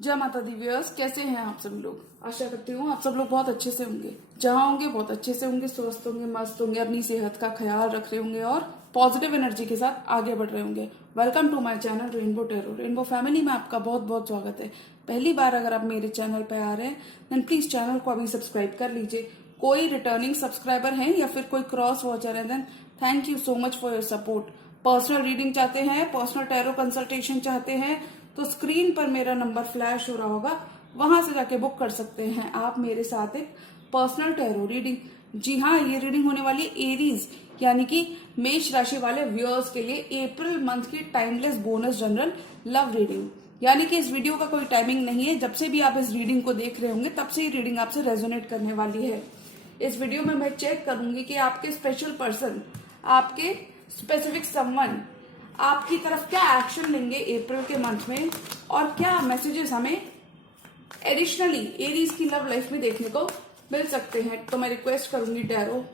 जय माता the viewers, कैसे हैं आप सब लोग। आशा करती हूँ आप सब लोग बहुत अच्छे से होंगे। जहाँ होंगे बहुत अच्छे से होंगे, स्वस्थ होंगे, मस्त होंगे, अपनी सेहत का ख्याल रख रहे होंगे और पॉजिटिव एनर्जी के साथ आगे बढ़ रहे होंगे। Welcome to my channel rainbow tarot. Rainbow family में आपका बहुत बहुत स्वागत है। पहली बार अगर आप मेरे चैनल पे आ रहे हैं देन प्लीज चैनल को अभी सब्सक्राइब कर लीजिए। कोई रिटर्निंग सब्सक्राइबर है या फिर कोई क्रॉस वॉचर है then thank you so much for your support. Personal reading चाहते हैं, पर्सनल टैरो कंसल्टेशन चाहते हैं तो स्क्रीन पर मेरा नंबर फ्लैश हो रहा होगा, वहां से जाके बुक कर सकते हैं आप मेरे साथ एक पर्सनल टैरो रीडिंग। जी हाँ, ये रीडिंग होने वाली है एरीज यानी कि मेष राशि वाले व्यूअर्स के लिए अप्रैल मंथ की timeless bonus general love reading. यानी कि इस वीडियो का कोई टाइमिंग नहीं है, जब से भी आप इस रीडिंग को देख रहे होंगे तब से ही रीडिंग आपसे रेजोनेट करने वाली है। इस वीडियो में मैं चेक करूंगी कि आपके स्पेशल पर्सन, आपके स्पेसिफिक समवन आपकी तरफ क्या एक्शन लेंगे अप्रैल के मंथ में और क्या मैसेजेस हमें एडिशनली एरीज की लव लाइफ में देखने को मिल सकते हैं। तो मैं रिक्वेस्ट करूंगी tarot,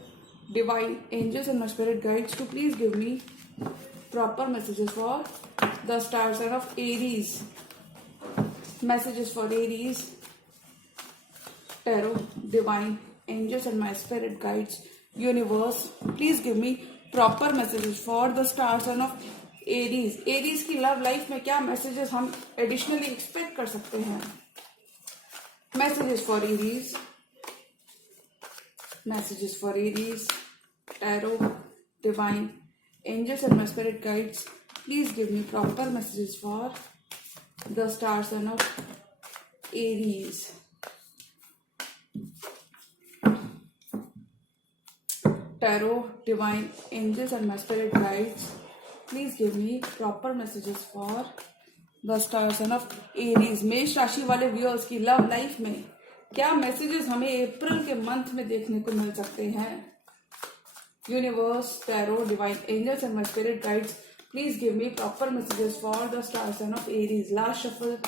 divine angels and my spirit guides to please give me proper messages for the star sign of Aries. Messages for Aries, tarot, divine angels and my spirit guides, universe please give me proper messages for the star sign of Aries. Aries की love life में क्या messages हम additionally expect कर सकते हैं। Messages for Aries, messages for Aries, tarot, divine angels and my spirit guides please give me proper messages for the star sign of Aries. Tarot, divine angels and my spirit guides please give me proper messages for the star sign of Aries. मेष राशि वाले viewers की love life में क्या messages हमें अप्रैल के month में देखने को मिल सकते हैं। Universe, tarot, divine angels and my spirit guides please give me proper messages for the star sign of Aries. Last shuffle.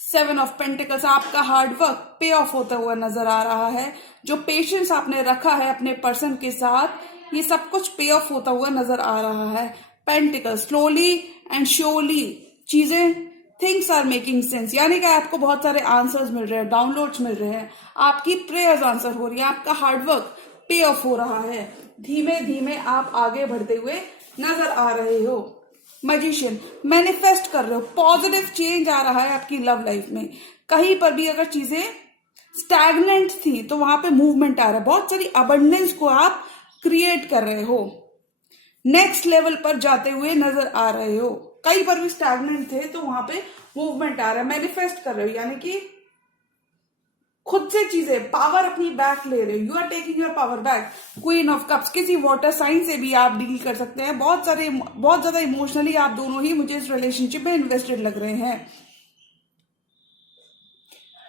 Seven of pentacles, आपका हार्डवर्क पे ऑफ होता हुआ नजर आ रहा है। जो पेशेंस आपने रखा है अपने पर्सन के साथ, ये सब कुछ पे ऑफ होता हुआ नजर आ रहा है। पेंटिकल्स, स्लोली एंड श्योरली चीजें, थिंग्स आर मेकिंग सेंस, यानी कि आपको बहुत सारे आंसर्स मिल रहे हैं, डाउनलोड्स मिल रहे हैं, आपकी प्रेयर्स आंसर हो रही है, आपका हार्डवर्क पे ऑफ हो रहा है। धीमे धीमे आप आगे बढ़ते हुए नजर आ रहे हो। मैजिशियन, मैनिफेस्ट कर रहे हो, पॉजिटिव चेंज आ रहा है आपकी लव लाइफ में। कहीं पर भी अगर चीजें स्टैग्नेंट थी तो वहां पे मूवमेंट आ रहा है, बहुत सारी अबंडेंस को आप क्रिएट कर रहे हो, नेक्स्ट लेवल पर जाते हुए नजर आ रहे हो। कहीं पर भी स्टैग्नेंट थे तो वहां पे मूवमेंट आ रहा है। मैनिफेस्ट कर रहे हो यानी कि खुद से चीजें, पावर अपनी बैक ले रहे हो। You are taking your power back. Queen of cups, किसी वाटर साइन से भी आप डील कर सकते हैं। बहुत ज्यादा इमोशनली आप दोनों ही मुझे इस रिलेशनशिप में इन्वेस्टेड लग रहे हैं।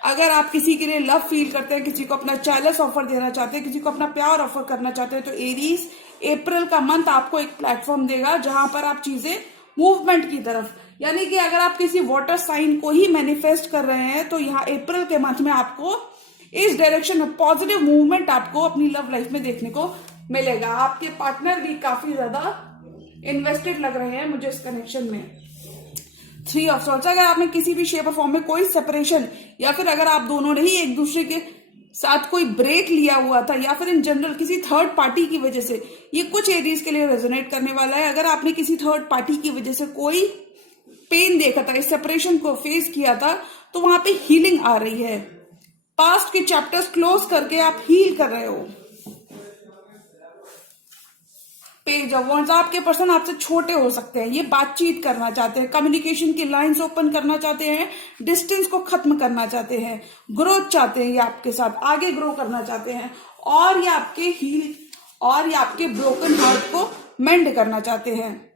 अगर आप किसी के लिए लव फील करते हैं, किसी को अपना चाइल्डलेस ऑफर देना चाहते हैं, किसी को अपना प्यार ऑफर करना चाहते हैं, तो एरीज अप्रैल का मंथ आपको एक प्लेटफॉर्म देगा जहां पर आप चीजें मूवमेंट की तरफ, यानी कि अगर आप किसी वाटर साइन को ही मैनिफेस्ट कर रहे हैं तो यहाँ अप्रैल के मंथ में आपको इस डायरेक्शन में पॉजिटिव मूवमेंट आपको अपनी लव लाइफ में देखने को मिलेगा। आपके पार्टनर भी काफी ज्यादा इन्वेस्टेड लग रहे हैं मुझे इस कनेक्शन में। थ्री ऑफ सॉर्ड्स, अगर आपने किसी भी शेप और फॉर्म में कोई सेपरेशन या फिर अगर आप दोनों ने ही एक दूसरे के साथ कोई ब्रेक लिया हुआ था या फिर इन जनरल किसी थर्ड पार्टी की वजह से, ये कुछ एरीज के लिए रेजोनेट करने वाला है। अगर आपने किसी थर्ड पार्टी की वजह से कोई पेन देखा था, इस सेपरेशन को फेस किया था, तो वहां पे हीलिंग आ रही है। पास्ट के चैप्टर्स क्लोज करके आप हील कर रहे हो। पेज ऑफ वॉन्ड्स, आपके पर्सन आपसे छोटे हो सकते हैं, ये बातचीत करना चाहते हैं, कम्युनिकेशन की लाइंस ओपन करना चाहते हैं, डिस्टेंस को खत्म करना चाहते हैं, ग्रोथ चाहते हैं, ये आपके साथ आगे ग्रो करना चाहते हैं और ये आपके ब्रोकन हार्ट को मेंड करना चाहते हैं।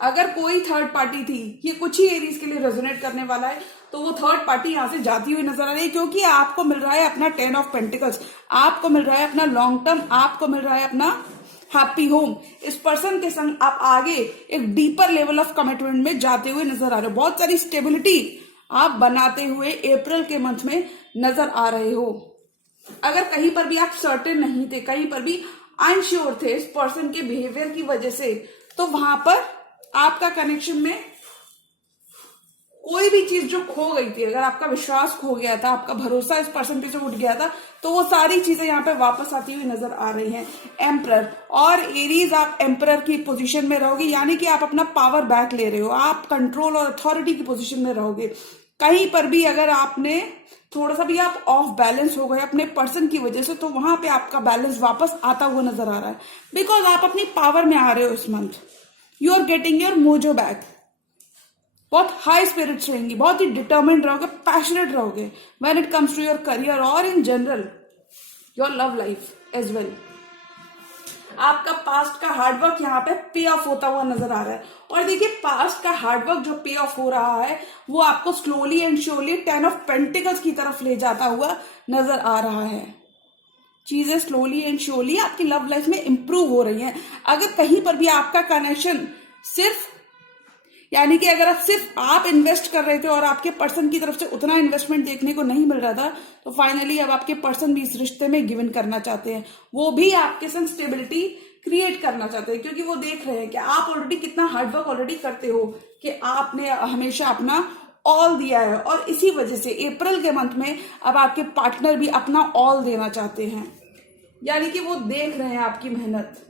अगर कोई थर्ड पार्टी थी, ये कुछ ही एरीज के लिए रेजोनेट करने वाला है, तो वो थर्ड पार्टी यहां से जाती हुई नजर आ रही है, क्योंकि आपको मिल रहा है अपना 10 ऑफ पेंटिकल्स, आपको मिल रहा है अपना लॉन्ग टर्म, आपको मिल रहा है अपना हैप्पी होम। इस पर्सन के संग आप आगे एक डीपर लेवल ऑफ कमिटमेंट में जाते हुए नजर आ रहे हो। बहुत सारी स्टेबिलिटी आप बनाते हुए अप्रैल के मंथ में नजर आ रहे हो। अगर कहीं पर भी आप सर्टेन नहीं थे, कहीं पर भी अनश्योर थे इस पर्सन के बिहेवियर की वजह से, तो वहां पर आपका कनेक्शन में कोई भी चीज जो खो गई थी, अगर आपका विश्वास खो गया था, आपका भरोसा इस पर्सन पे से उठ गया था, तो वो सारी चीजें यहाँ पे वापस आती हुई नजर आ रही हैं। एम्परर और एरीज, आप एम्परर की पोजीशन में रहोगे, यानी कि आप अपना पावर बैक ले रहे हो, आप कंट्रोल और अथॉरिटी की पोजीशन में रहोगे। कहीं पर भी अगर आपने थोड़ा सा भी आप ऑफ बैलेंस हो गए अपने पर्सन की वजह से, तो वहां पे आपका बैलेंस वापस आता हुआ नजर आ रहा है, बिकॉज आप अपनी पावर में आ रहे हो इस month. You are getting your mojo back. बहुत हाई स्पिरिट्स रहेंगी, बहुत ही डिटर्मिन्ड रहोगे, पैशनेट रहोगे when it comes to your career और in general your love life as well. आपका पास्ट का हार्डवर्क यहाँ पे पे ऑफ होता हुआ नजर आ रहा है। और देखिए, पास्ट का हार्डवर्क जो पे ऑफ हो रहा है वो आपको slowly and surely 10 of pentacles की तरफ ले जाता हुआ नजर आ रहा है। चीजें स्लोली एंड श्योरली आपकी लव लाइफ में इंप्रूव हो रही हैं। अगर कहीं पर भी आपका कनेक्शन सिर्फ, यानी कि अगर आप इन्वेस्ट कर रहे थे और आपके पर्सन की तरफ से उतना इन्वेस्टमेंट देखने को नहीं मिल रहा था, तो फाइनली अब आपके पर्सन भी इस रिश्ते में गिवन करना चाहते हैं। वो भी आपके संग स्टेबिलिटी क्रिएट करना चाहते हैं, क्योंकि वो देख रहे हैं कि आप ऑलरेडी कितना हार्डवर्क ऑलरेडी करते हो, कि आपने हमेशा अपना ऑल दिया है। और इसी वजह से अप्रैल के मंथ में अब आपके पार्टनर भी अपना ऑल देना चाहते हैं, यानी कि वो देख रहे हैं आपकी मेहनत,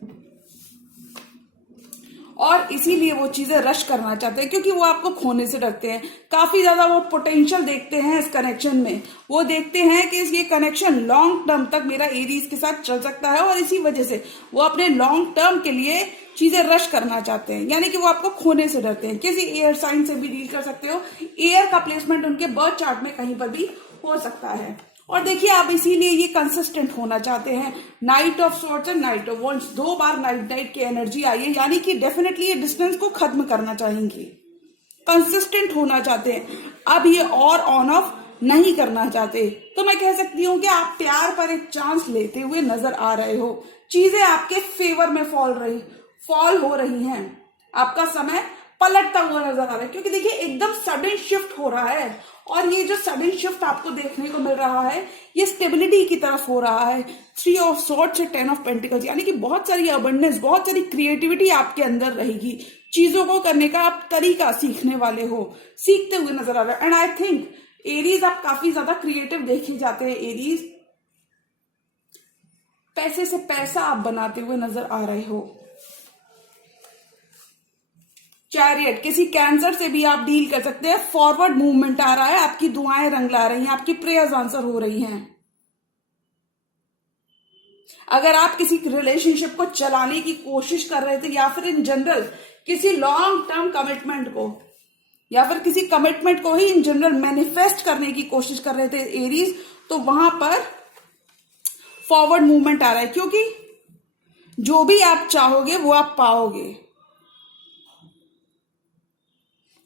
और इसीलिए वो चीजें रश करना चाहते हैं, क्योंकि वो आपको खोने से डरते हैं। काफी ज्यादा वो पोटेंशियल देखते हैं इस कनेक्शन में। वो देखते हैं कि ये कनेक्शन लॉन्ग टर्म तक मेरा एरीज के साथ चल सकता है, और इसी वजह से वो अपने लॉन्ग टर्म के लिए चीजें रश करना चाहते हैं, यानी कि वो आपको खोने से डरते हैं। किसी एयर साइन से भी डील कर सकते हो, एयर का प्लेसमेंट उनके बर्थ चार्ट में कहीं पर भी हो सकता है। और देखिए, आप इसीलिए ये कंसिस्टेंट होना चाहते हैं। Knight of swords and knight of wands, 2 बार नाइट की एनर्जी आई है, यानी कि डेफिनेटली ये डिस्टेंस को खत्म करना चाहेंगे, कंसिस्टेंट होना चाहते हैं। अब ये और ऑन ऑफ नहीं करना चाहते। तो मैं कह सकती हूँ कि आप प्यार पर एक चांस लेते हुए नजर आ रहे हो। चीजें आपके फेवर में फॉल हो रही हैं। आपका समय पलटता हुआ नजर आ रहा है, क्योंकि देखिए एकदम सडन शिफ्ट हो रहा है, और ये जो सडन शिफ्ट आपको देखने को मिल रहा है ये स्टेबिलिटी की तरफ हो रहा है। 3 ऑफ सॉर्ड्स से 10 ऑफ पेंटिकल्स, यानी कि बहुत सारी अबंडेंस, बहुत सारी क्रिएटिविटी आपके अंदर रहेगी। चीजों को करने का आप तरीका सीखने वाले हो, सीखते हुए नजर आ रहा है। एंड आई थिंक एरीज, आप काफी ज्यादा क्रिएटिव देखे जाते हैं। एरीज, पैसे से पैसा आप बनाते हुए नजर आ रहे हो। चैरियट, किसी कैंसर से भी आप डील कर सकते हैं। फॉरवर्ड मूवमेंट आ रहा है, आपकी दुआएं रंग ला रही हैं, आपकी प्रेयर्स आंसर हो रही हैं। अगर आप किसी रिलेशनशिप को चलाने की कोशिश कर रहे थे, या फिर इन जनरल किसी लॉन्ग टर्म कमिटमेंट को, या फिर किसी कमिटमेंट को ही इन जनरल मैनिफेस्ट करने की कोशिश कर रहे थे एरीज, तो वहां पर फॉरवर्ड मूवमेंट आ रहा है, क्योंकि जो भी आप चाहोगे वो आप पाओगे।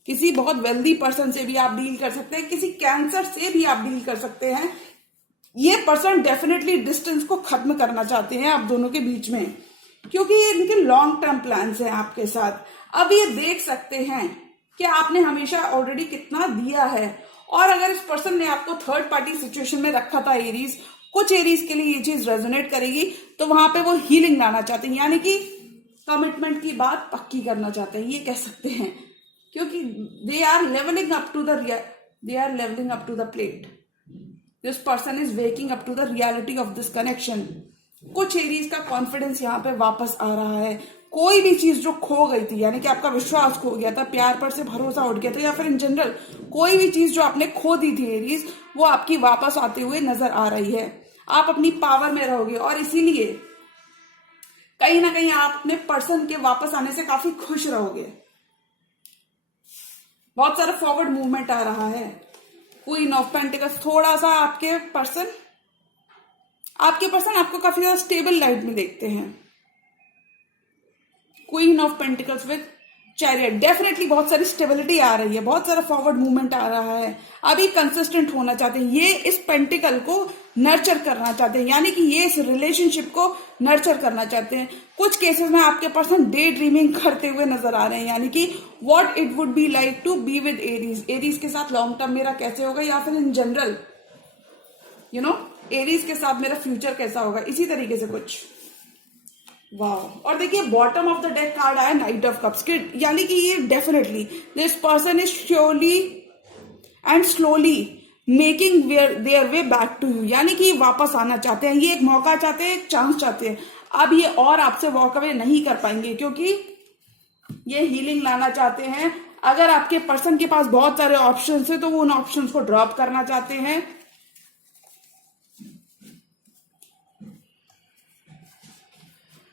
किसी बहुत वेल्दी पर्सन से भी आप डील कर सकते हैं, किसी कैंसर से भी आप डील कर सकते हैं। ये पर्सन डेफिनेटली डिस्टेंस को खत्म करना चाहते हैं आप दोनों के बीच में, क्योंकि ये इनके लॉन्ग टर्म प्लान्स हैं आपके साथ। अब ये देख सकते हैं कि आपने हमेशा ऑलरेडी कितना दिया है, और अगर इस पर्सन ने आपको थर्ड पार्टी सिचुएशन में रखा था एरीज, कुछ एरीज के लिए ये चीज रेजोनेट करेगी, तो वहां पे वो हीलिंग लाना चाहते हैं, यानी कि कमिटमेंट की बात पक्की करना चाहते हैं, ये कह सकते हैं, क्योंकि they are levelling up to the plate. This person is waking up to the reality of this connection. कुछ एरीज का कॉन्फिडेंस यहाँ पे वापस आ रहा है। कोई भी चीज जो खो गई थी, यानी कि आपका विश्वास खो गया था, प्यार पर से भरोसा उठ गया था, या फिर इन जनरल कोई भी चीज जो आपने खो दी थी एरीज, वो आपकी वापस आते हुए नजर आ रही है। आप अपनी पावर में रहोगे, और इसीलिए कहीं ना कहीं आप अपने पर्सन के वापस आने से काफी खुश रहोगे। बहुत सारा फॉरवर्ड मूवमेंट आ रहा है। क्वीन ऑफ पेंटिकल्स, थोड़ा सा आपके पर्सन आपको काफी ज्यादा स्टेबल लाइफ में देखते हैं। Queen of pentacles with chariot, definitely बहुत सारी स्टेबिलिटी आ रही है, बहुत सारा फॉरवर्ड मूवमेंट आ रहा है। अभी कंसिस्टेंट होना चाहते हैं, ये इस पेंटिकल को नर्चर करना चाहते हैं, यानी कि ये इस रिलेशनशिप को नर्चर करना चाहते हैं। कुछ केसेस में आपके पर्सन डे ड्रीमिंग करते हुए नजर आ रहे हैं, यानी कि what it would be like to be with Aries, Aries के साथ लॉन्ग टर्म मेरा कैसे होगा, या फिर इन जनरल एरीज के साथ मेरा फ्यूचर कैसा होगा, इसी तरीके से कुछ। वाह। और देखिए bottom of the deck card आया नाइट ऑफ कप्स के, यानी कि ये definitely this person is surely and slowly making their way back to you, यानी कि वापस आना चाहते हैं, ये एक मौका चाहते हैं, एक चांस चाहते हैं। अब ये और आपसे वॉक अवे नहीं कर पाएंगे क्योंकि ये हीलिंग लाना चाहते हैं। अगर आपके पर्सन के पास बहुत सारे ऑप्शंस है तो वो उन ऑप्शंस को ड्रॉप करना चाहते हैं।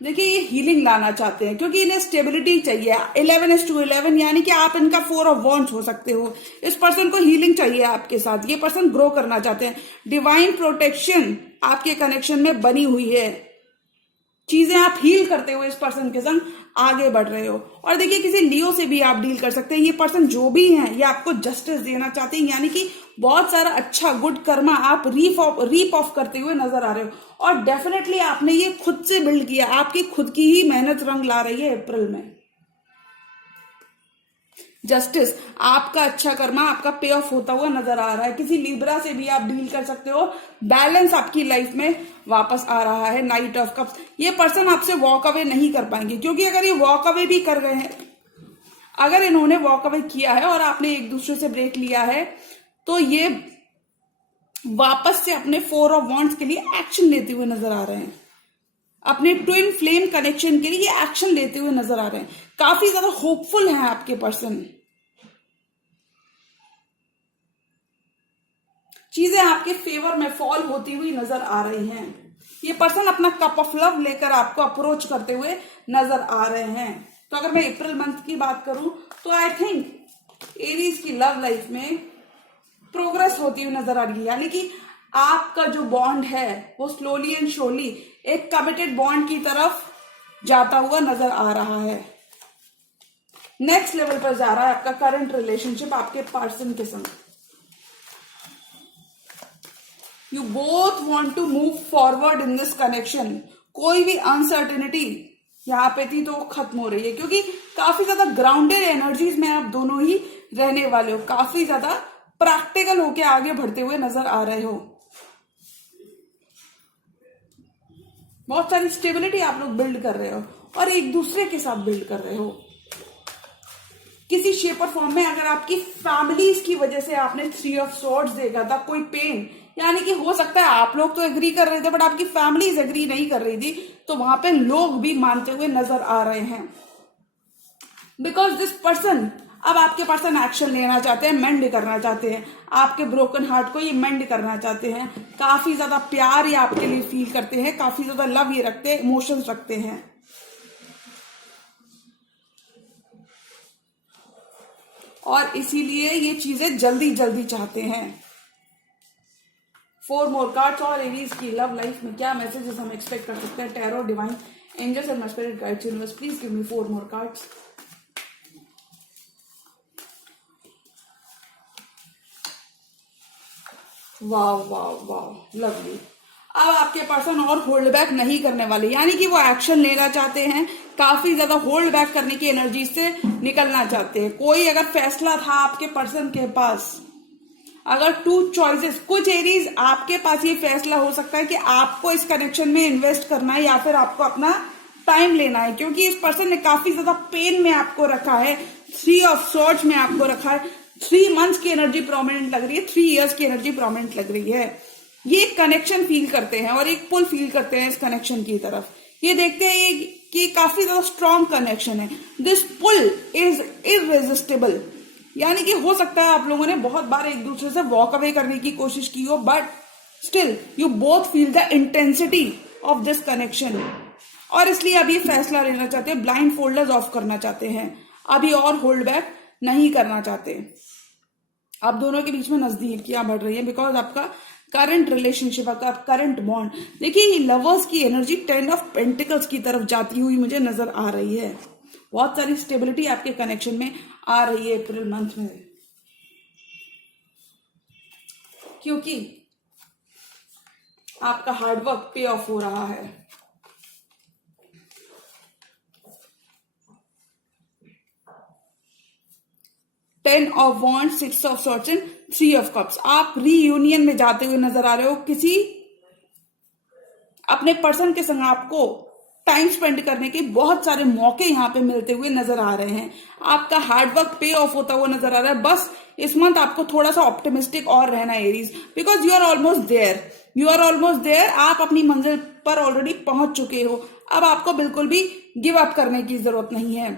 देखिए ये हीलिंग लाना चाहते हैं क्योंकि इन्हें स्टेबिलिटी चाहिए। 11:11 यानी कि आप इनका 4 ऑफ वॉन्ड्स हो सकते हो। इस पर्सन को हीलिंग चाहिए आपके साथ, ये पर्सन ग्रो करना चाहते हैं। डिवाइन प्रोटेक्शन आपके कनेक्शन में बनी हुई है, चीजें आप हील करते हो, इस पर्सन के संग आगे बढ़ रहे हो। और देखिए किसी लियो से भी आप डील कर सकते हैं। ये पर्सन जो भी है ये आपको जस्टिस देना चाहते हैं, यानी कि बहुत सारा अच्छा गुड कर्मा आप रीप ऑफ करते हुए नजर आ रहे हो। और डेफिनेटली आपने ये खुद से बिल्ड किया, आपकी खुद की ही मेहनत रंग ला रही है अप्रैल में। जस्टिस, आपका अच्छा कर्मा आपका पे ऑफ होता हुआ नजर आ रहा है। किसी लिब्रा से भी आप डील कर सकते हो, बैलेंस आपकी लाइफ में वापस आ रहा है। नाइट ऑफ कप्स, ये पर्सन आपसे वॉक अवे नहीं कर पाएंगे क्योंकि अगर ये वॉक अवे भी कर गए हैं, अगर इन्होंने वॉक अवे किया है और आपने एक दूसरे से ब्रेक लिया है तो ये वापस से अपने 4 ऑफ वॉन्ड्स के लिए एक्शन लेते हुए नजर आ रहे हैं। अपने ट्विन फ्लेम कनेक्शन के लिए एक्शन लेते हुए नजर आ रहे हैं। काफी ज्यादा होपफुल हैं आपके पर्सन। चीजें आपके फेवर में फॉल होती हुई नजर आ रही हैं। ये पर्सन अपना कप ऑफ लव लेकर आपको अप्रोच करते हुए नजर आ रहे हैं। तो अगर मैं अप्रैल मंथ की बात करूं तो आई थिंक एरीज की लव लाइफ में प्रोग्रेस होती हुई नजर आ रही है, यानी कि आपका जो बॉन्ड है वो स्लोली एंड श्योरली एक कमिटेड बॉन्ड की तरफ जाता हुआ नजर आ रहा है। नेक्स्ट लेवल पर जा रहा है आपका करंट रिलेशनशिप आपके पर्सन के संग। You both want to move forward in this connection. कोई भी अनसर्टेनिटी यहां पे थी तो खत्म हो रही है क्योंकि काफी ज्यादा ग्राउंडेड एनर्जीज में आप दोनों ही रहने वाले हो। काफी ज्यादा प्रैक्टिकल होके आगे बढ़ते हुए नजर आ रहे हो। बहुत सारी स्टेबिलिटी आप लोग बिल्ड कर रहे हो और एक दूसरे के साथ बिल्ड कर रहे हो। किसी शेप और फॉर्म में अगर आपकी फैमिलीज की वजह से आपने 3 ऑफ सॉर्ड्स देखा था, कोई पेन, यानी कि हो सकता है आप लोग तो एग्री कर रहे थे बट आपकी फैमिलीज एग्री नहीं कर रही थी, तो वहां पे लोग भी मानते हुए नजर आ रहे हैं। बिकॉज दिस पर्सन, अब आपके पर्सन एक्शन लेना चाहते हैं, मेंड करना चाहते हैं। आपके ब्रोकन हार्ट को ये मेंड करना चाहते हैं। काफी ज्यादा प्यार ये आपके लिए फील करते हैं, काफी ज्यादा लव ये रखते हैं, इमोशंस रखते हैं। और इसीलिए ये चीजें जल्दी जल्दी चाहते हैं। 4 मोर कार्ड्स और एरीज की लव लाइफ में क्या मैसेजेस हम एक्सपेक्ट कर सकते हैं? Tarot, divine, angels and my spirit guides, universe, please give me 4 more cards. वाह वाह वाह, लवली। अब आपके पर्सन और होल्ड बैक नहीं करने वाले, यानी कि वो एक्शन लेना चाहते हैं। काफी ज्यादा होल्ड बैक करने की एनर्जी से निकलना चाहते हैं। कोई अगर फैसला था आपके पर्सन के पास, अगर 2 चॉइसेस, कुछ एरीज आपके पास ये फैसला हो सकता है कि आपको इस कनेक्शन में इन्वेस्ट करना है या फिर आपको अपना टाइम लेना है, क्योंकि इस पर्सन ने काफी ज्यादा पेन में आपको रखा है, 3 ऑफ सॉर्ड्स में आपको रखा है। 3 मंथ्स की एनर्जी प्रोमिनेंट लग रही है, 3 इयर्स की एनर्जी प्रोमिनेंट लग रही है। ये कनेक्शन फील करते हैं और एक पुल फील करते हैं इस कनेक्शन की तरफ। ये देखते हैं कि काफी ज्यादा स्ट्रॉन्ग कनेक्शन है। दिस पुल इज इररेजिस्टेबल, यानी कि हो सकता है आप लोगों ने बहुत बार एक दूसरे से वॉक अवे करने की कोशिश की हो, but still you both feel the intensity of this connection. और इसलिए अब ये फैसला लेना चाहते हैं, ब्लाइंड फोल्डर्स ऑफ करना चाहते हैं, अभी और होल्ड बैक नहीं करना चाहते। आप दोनों के बीच में नजदीकियां बढ़ रही है बिकॉज आपका करंट रिलेशनशिप, आपका करंट बॉन्ड, देखिए लवर्स की एनर्जी 10 ऑफ पेंटिकल्स की तरफ जाती हुई मुझे नजर आ रही है। बहुत सारी स्टेबिलिटी आपके कनेक्शन में आ रही है अप्रैल मंथ में, क्योंकि आपका हार्डवर्क पे ऑफ हो रहा है। Ten of wands, 6 of swords and 3 of cups. आप रीयूनियन में जाते हुए नजर आ रहे हो किसी अपने पर्सन के संग आपको टाइम स्पेंड करने के बहुत सारे मौके यहाँ पे मिलते हुए नजर आ रहे हैं। आपका हार्डवर्क पे ऑफ होता हुआ नजर आ रहा है। बस इस मंथ आपको थोड़ा सा ऑप्टिमिस्टिक और रहना है Aries, because you are almost there, you are almost there. आप अपनी मंजिल पर ऑलरेडी पहुंच चुके हो। अब आपको बिल्कुल भी गिव अप करने की जरूरत नहीं है।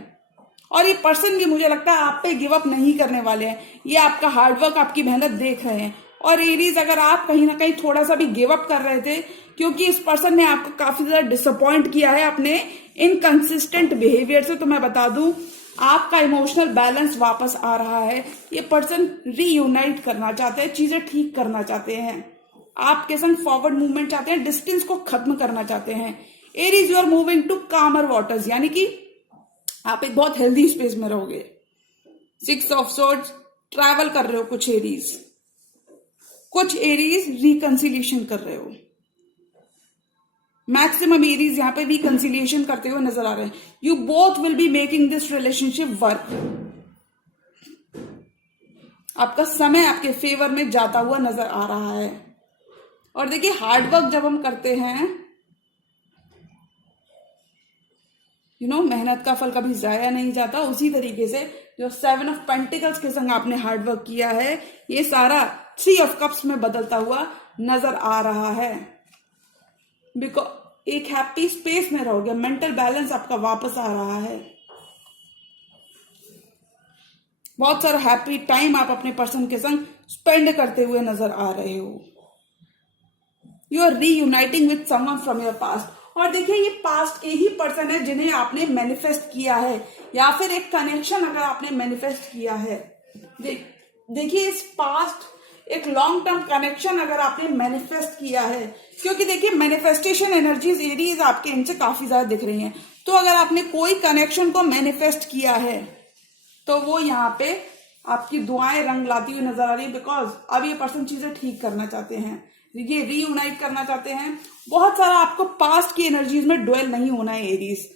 और ये पर्सन भी मुझे लगता है आप पे गिव अप नहीं करने वाले हैं। ये आपका हार्डवर्क, आपकी मेहनत देख रहे हैं। और एरीज, अगर आप कहीं ना कहीं थोड़ा सा भी गिव अप कर रहे थे, क्योंकि इस पर्सन ने आपको काफी ज्यादा डिसअपॉइंट किया है अपने इनकंसिस्टेंट बिहेवियर से, तो मैं बता दूं आपका इमोशनल बैलेंस वापस आ रहा है। ये पर्सन रीयूनाइट करना चाहते हैं, चीजें ठीक करना चाहते हैं, आपके संग फॉरवर्ड मूवमेंट चाहते हैं, डिस्टेंस को खत्म करना चाहते हैं। Aries, you are moving to calmer waters, यानी कि आप एक बहुत हेल्दी स्पेस में रहोगे। 6 ऑफ सोर्ड्स, ट्रैवल कर रहे हो कुछ एरीज, कुछ एरीज रिकंसिलिएशन कर रहे हो। मैक्सिमम एरीज यहां पे रिकंसिलिएशन करते हुए नजर आ रहे हैं। You both will be making this relationship work. आपका समय आपके फेवर में जाता हुआ नजर आ रहा है। और देखिए, हार्डवर्क जब हम करते हैं, मेहनत का फल कभी जाया नहीं जाता। उसी तरीके से जो 7 ऑफ पेंटिकल्स के संग आपने हार्डवर्क किया है, ये सारा 3 ऑफ कप्स में बदलता हुआ नजर आ रहा है। बिकॉज एक हैप्पी स्पेस में रहोगे, मेंटल बैलेंस आपका वापस आ रहा है। बहुत सारा हैप्पी टाइम आप अपने पर्सन के संग स्पेंड करते हुए नजर आ रहे हो। You are reuniting with someone from your past. और देखिए, ये पास्ट के ही पर्सन है जिन्हें आपने मैनिफेस्ट किया है, या फिर एक कनेक्शन अगर आपने मैनिफेस्ट किया है। देखिए, इस पास्ट एक लॉन्ग टर्म कनेक्शन अगर आपने मैनिफेस्ट किया है, क्योंकि देखिए मैनिफेस्टेशन एनर्जीज एरीज आपके इनसे काफी ज्यादा दिख रही हैं। तो अगर आपने कोई कनेक्शन को मैनिफेस्ट किया है, तो वो यहाँ पे आपकी दुआएं रंग लाती हुई नजर आ रही है। बिकॉज अब ये पर्सन चीजें ठीक करना चाहते हैं, ये रीयूनाइट करना चाहते हैं। बहुत सारा आपको पास्ट की एनर्जीज में ड्वेल नहीं होना है एरीज।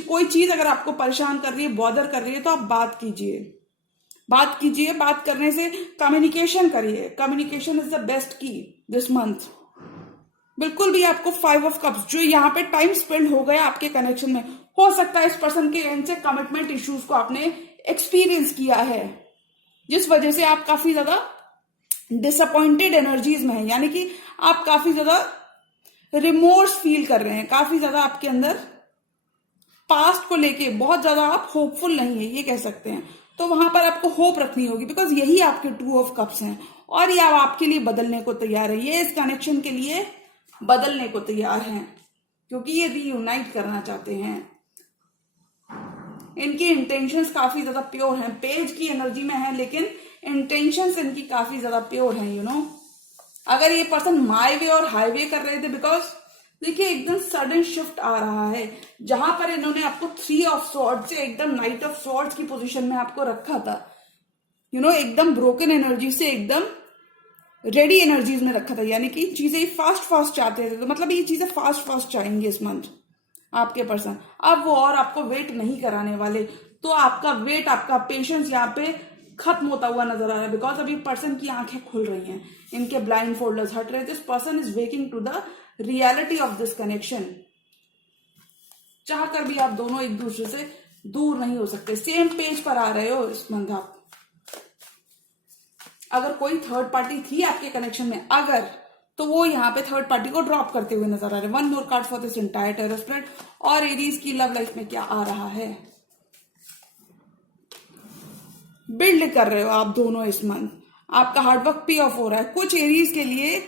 कोई चीज अगर आपको परेशान कर रही है, बॉदर कर रही है, तो आप बात कीजिए, बात कीजिए। बात करने से कम्युनिकेशन करिए। कम्युनिकेशन इज द बेस्ट की दिस मंथ। बिल्कुल भी आपको 5 ऑफ कप्स, जो यहाँ पे टाइम स्पेंड हो गया आपके कनेक्शन में, हो सकता है इस पर्सन के एंड से कमिटमेंट इश्यूज को आपने एक्सपीरियंस किया है, जिस वजह से आप काफी ज्यादा डिसअपॉइंटेड एनर्जीज में है। यानी कि आप काफी ज्यादा रिमोर्स फील कर रहे हैं, काफी ज्यादा आपके अंदर पास्ट को लेके बहुत ज्यादा आप होपफुल नहीं है, ये कह सकते हैं। तो वहां पर आपको होप रखनी होगी, बिकॉज यही आपके 2 ऑफ कप्स हैं। और ये आपके लिए बदलने को तैयार है, ये इस कनेक्शन के लिए बदलने को तैयार हैं, क्योंकि ये रीयूनाइट करना चाहते हैं। इनकी इंटेंशंस काफी ज्यादा प्योर हैं, पेज की एनर्जी में है, लेकिन इंटेंशंस इनकी काफी ज्यादा प्योर हैं। अगर ये पर्सन माई वे और हाईवे कर रहे थे, बिकॉज देखिए एकदम सडन शिफ्ट आ रहा है, जहां पर इन्होंने आपको 3 ऑफ स्वॉर्ड्स से एकदम नाइट ऑफ स्वॉर्ड्स की पोजीशन में आपको रखा था। एकदम ब्रोकन एनर्जी से एकदम रेडी एनर्जीज में रखा था। यानी कि चीजें फास्ट चाहते थे, तो मतलब ये चीजें फास्ट चाहेंगे इस मंथ आपके पर्सन। अब वो और आपको वेट नहीं कराने वाले, तो आपका वेट, आपका पेशेंस यहाँ पे खत्म होता हुआ नजर आ रहा है। बिकॉज अभी पर्सन की आंखें खुल रही हैं, इनके ब्लाइंड फोल्डर्स हट रहे थे। This person is waking to the reality of this connection. चाहकर भी आप दोनों एक दूसरे से दूर नहीं हो सकते, सेम पेज पर आ रहे हो इस मंथ आप। अगर कोई थर्ड पार्टी थी आपके कनेक्शन में, तो वो यहाँ पे थर्ड पार्टी को ड्रॉप करते हुए नजर आ रहे हैं। 1 more card for this entire tarot spread. और एरीज की लव लाइफ में क्या आ रहा है, बिल्ड कर रहे हो आप दोनों इस मंथ। आपका हार्डवर्क पे ऑफ हो रहा है। कुछ एरीज के लिए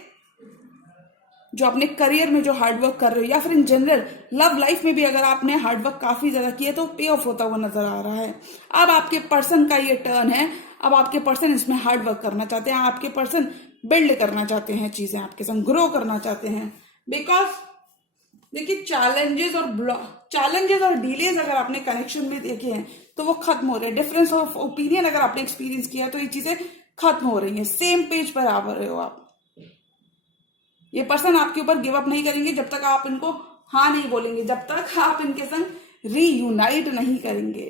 जो अपने करियर में जो हार्डवर्क कर रहे हो, या फिर इन जनरल लव लाइफ में भी अगर आपने हार्डवर्क काफी ज्यादा किया, तो पे ऑफ होता हुआ नजर आ रहा है। अब आपके पर्सन का ये टर्न है, अब आपके पर्सन इसमें हार्डवर्क करना चाहते हैं। आपके पर्सन बिल्ड करना चाहते हैं चीजें, आपके संग ग्रो करना चाहते हैं। बिकॉज देखिए, चैलेंजेस और डिलेज अगर आपने कनेक्शन में देखे हैं, तो वो खत्म हो रहे हैं। डिफरेंस ऑफ ओपिनियन अगर आपने एक्सपीरियंस किया है, तो ये चीजें खत्म हो रही हैं। सेम पेज पर आ रहे हो आप। ये पर्सन आपके ऊपर गिव अप नहीं करेंगे जब तक आप इनको हाँ नहीं बोलेंगे, जब तक आप इनके संग रीयूनाइट नहीं करेंगे।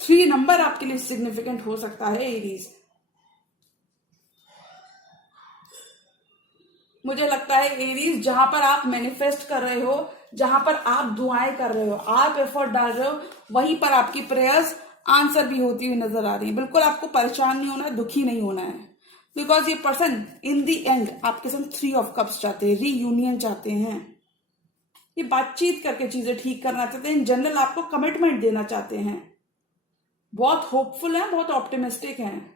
3 नंबर आपके लिए सिग्निफिकेंट हो सकता है एरीज। मुझे लगता है एरीज, जहां पर आप मैनिफेस्ट कर रहे हो, जहां पर आप दुआएं कर रहे हो, आप एफर्ट डाल रहे हो, वहीं पर आपकी प्रेयर्स आंसर भी होती हुई नजर आ रही है। बिल्कुल आपको परेशान नहीं होना है, दुखी नहीं होना है, बिकॉज ये पर्सन इन दी एंड आपके साथ 3 ऑफ कप्स चाहते हैं, रीयूनियन चाहते हैं, ये बातचीत करके चीजें ठीक करना चाहते हैं, इन जनरल आपको कमिटमेंट देना चाहते हैं, बहुत होपफुल है, बहुत ऑप्टिमिस्टिक हैं,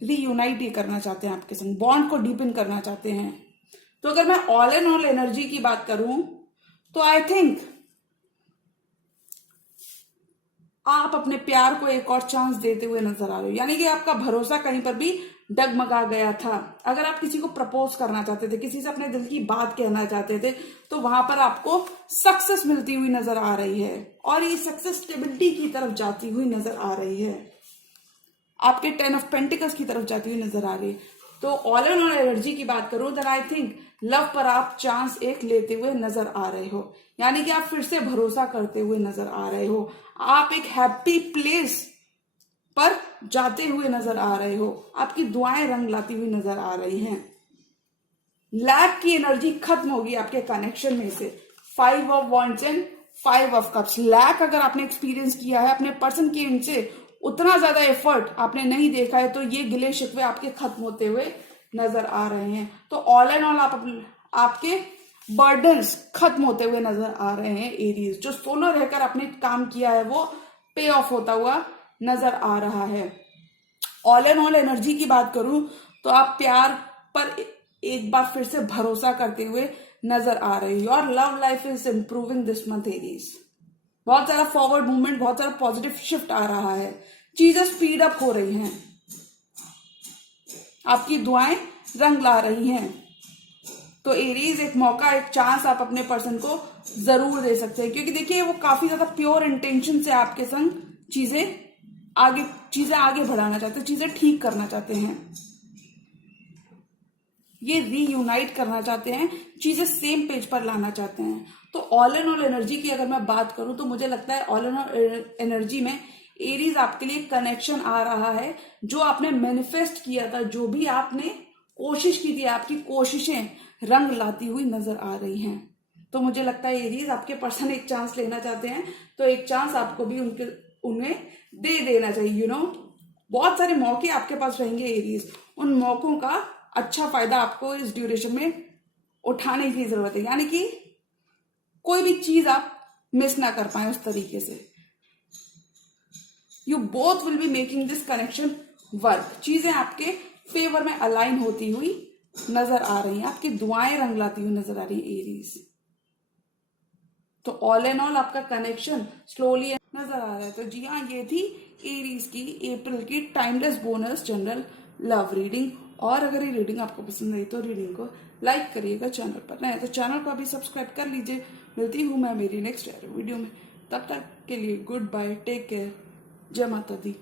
रीयूनाइट ही करना चाहते हैं आपके संग, बॉन्ड को डीपन करना चाहते हैं। तो अगर मैं ऑल एंड ऑल एनर्जी की बात करूं तो आई थिंक आप अपने प्यार को एक और चांस देते हुए नजर आ रहे हो, यानी कि आपका भरोसा कहीं पर भी डगमगा गया था। अगर आप किसी को प्रपोज करना चाहते थे, किसी से अपने दिल की बात कहना चाहते थे, तो वहां पर आपको सक्सेस मिलती हुई नजर आ रही है, और ये सक्सेस स्टेबिलिटी की तरफ जाती हुई नजर आ रही है, आपके 10 ऑफ पेंटिकल्स की तरफ जाती हुई नजर आ रही है। तो ऑल एंड ऑल एनर्जी की बात करूं देन आई थिंक लव पर आप चांस एक लेते हुए नजर आ रहे हो, यानी कि आप फिर से भरोसा करते हुए नजर आ रहे हो, आप एक हैप्पी प्लेस पर जाते हुए नजर आ रहे हो, आपकी दुआएं रंग लाती हुई नजर आ रही हैं। लैक की एनर्जी खत्म होगी आपके कनेक्शन में से। 5 of wands and 5 of cups. Lack अगर आपने एक्सपीरियंस किया है अपने पर्सन के इनसे, उतना ज्यादा एफर्ट आपने नहीं देखा है, तो ये गिले शिकवे आपके खत्म होते हुए नजर आ रहे हैं। तो ऑल एंड ऑल आपके बर्डन्स खत्म होते हुए नजर आ रहे हैं एरीज। जो सोलो रहकर आपने काम किया है वो पे ऑफ होता हुआ नजर आ रहा है। ऑल एंड ऑल एनर्जी की बात करूं तो आप प्यार पर एक बार फिर से भरोसा करते हुए नजर आ रही है, और love life is improving this month Aries. बहुत सारा फॉरवर्ड मूवमेंट, बहुत सारा पॉजिटिव शिफ्ट आ रहा है, चीजें स्पीड अप हो रही हैं, आपकी दुआएं रंग ला रही हैं। तो एरीज एक मौका, एक चांस आप अपने पर्सन को जरूर दे सकते हैं, क्योंकि देखिए वो काफी ज्यादा प्योर इंटेंशन से आपके संग चीजें आगे बढ़ाना चाहते हैं, चीजें ठीक करना चाहते हैं, ये रीयूनाइट करना चाहते हैं, चीजें सेम पेज पर लाना चाहते हैं। तो ऑल एंड ऑल एनर्जी की अगर मैं बात करूं तो मुझे लगता है ऑल एंड ऑल एनर्जी में एरीज आपके लिए कनेक्शन आ रहा है, जो आपने मैनिफेस्ट किया था, जो भी आपने कोशिश की थी, आपकी कोशिशें रंग लाती हुई नजर आ रही हैं। तो मुझे लगता है एरीज आपके पर्सन एक चांस लेना चाहते हैं, तो एक चांस आपको भी उन्हें दे देना चाहिए। बहुत सारे मौके आपके पास रहेंगे एरीज, उन मौकों का अच्छा फायदा आपको इस ड्यूरेशन में उठाने की जरूरत है, यानी कि कोई भी चीज आप मिस ना कर पाए उस तरीके से। You both will be making this connection work, चीजें आपके फेवर में अलाइन होती हुई नजर आ रही हैं, आपकी दुआएं रंग लाती हुई नजर आ रही है एरीज। तो ऑल एंड ऑल आपका कनेक्शन स्लोली नजर आ रहा है। तो जी हाँ, ये थी एरीज की अप्रैल की timeless bonus general love reading. और अगर ये रीडिंग आपको पसंद आई तो रीडिंग को लाइक करिएगा, चैनल पर नए तो चैनल को अभी सब्सक्राइब कर लीजिए। मिलती हूँ मैं मेरी नेक्स्ट वीडियो में, तब तक के लिए गुड बाय, टेक केयर, जय माता दी।